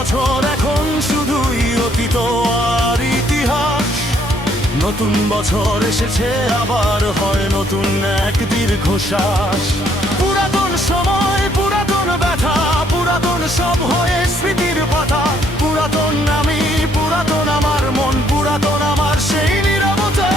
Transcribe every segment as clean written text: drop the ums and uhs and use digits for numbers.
বছর এখন শুধুই অতীত আর ইতিহাস। নতুন বছর এসেছে আবার হয় নতুন এক দীর্ঘশ্বাস। পুরাতন সময়, পুরাতন ব্যথা, পুরাতন সব হয়ে স্মৃতির পাতা। পুরাতন আমি, পুরাতন আমার মন, পুরাতন আমার সেই নীরবতা।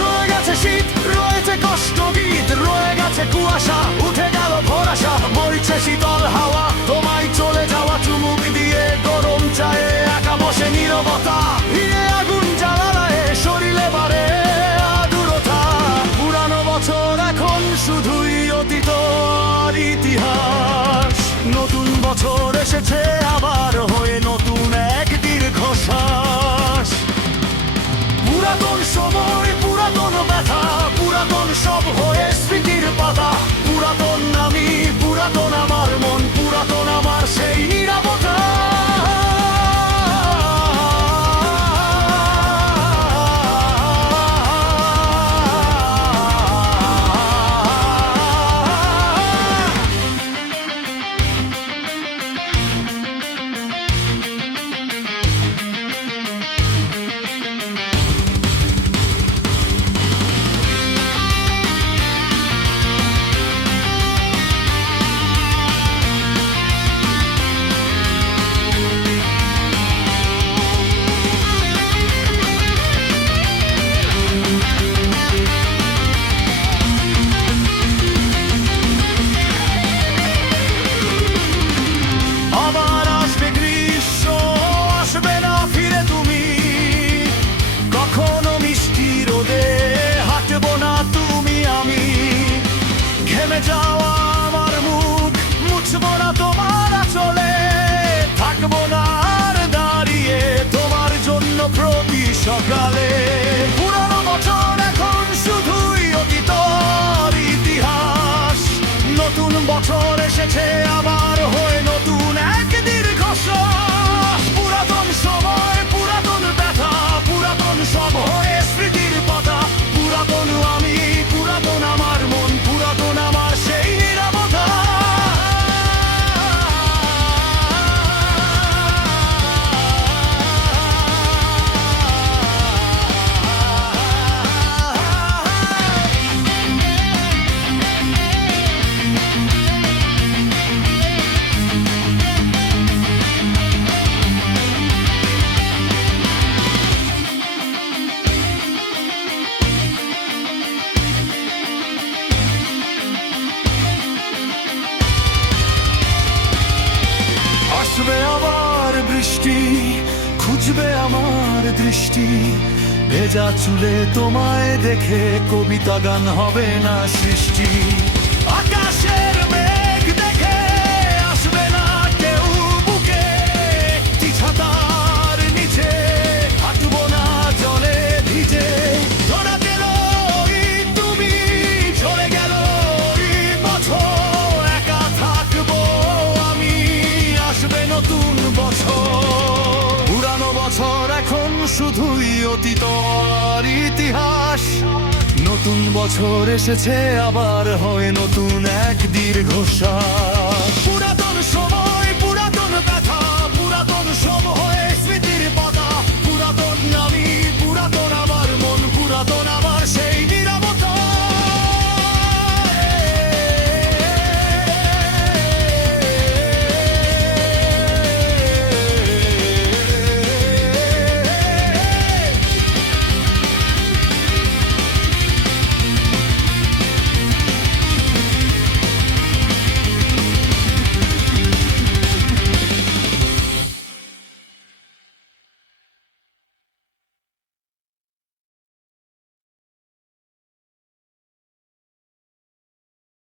রয়ে গেছে শীত, রয়েছে কষ্ট গীত, রয়ে গেছে কুয়াশা, উঠে গেল ভরাসা। বইছে শীতল হাওয়া, তোমায় চলে যাওয়া চুমুক দিয়ে গরম চায়ে একা বসে নীরবতা। হিরে আগুন জ্বালায় শরীরে বাড়ে আদুরতা। পুরানো বছর এখন শুধুই অতীত আর ইতিহাস। নতুন বছর এসেছে আবার হয়ে নতুন এক দীর্ঘশ্বাস। পুরাতন সময়, পুরাতন ব্যথা, পুরাতন সব হয়ে স্মৃতির পাতা। পুরাতন আমি, পুরাতন আমার মন, পুরাতন আমার সেই নীরবতা। আবার আসবে গ্রীষ্ম, আসবে না ফিরে তুমি। কখনো মিষ্টি রোদে হাঁটবো না তুমি আমি। ঘেমে যাওয়া আমার মুখ মুছবো না তোমার আঁচলে। থাকবো না আর দাঁড়িয়ে তোমার জন্য প্রতি সকালে। পুরানো বছর এখন শুধুই অতীত আর ইতিহাস। নতুন বছর এসেছে আবার হয়ে নতুন এক দীর্ঘশ্বাস। পুরাতন সময়, পুরাতন ব্যথা, পুরাতন সব হয়ে স্মৃতির পাতা। পুরাতন আমি, পুরাতন আমার মন, পুরাতন আমার সেই নীরবতা। আসবে আবার বৃষ্টি, খুঁজবে আমার দৃষ্টি। ভেজা চুলে তোমায় দেখে কবিতা গান হবে না সৃষ্টি। আকাশের মেঘ দেখে আসবে না কেউ বুকে। একটি ছাতার নিচে হাঁটবো না জলে ভিজে। ধরা গেল তুমি, চলে গেল বছর, একা থাকবো আমি। আসবে নতুন বছর। পুরানো বছর এখন শুধুই অতীত আর ইতিহাস। নতুন বছর এসেছে আবার হয় নতুন এক দীর্ঘশ্বাস। পুরাতন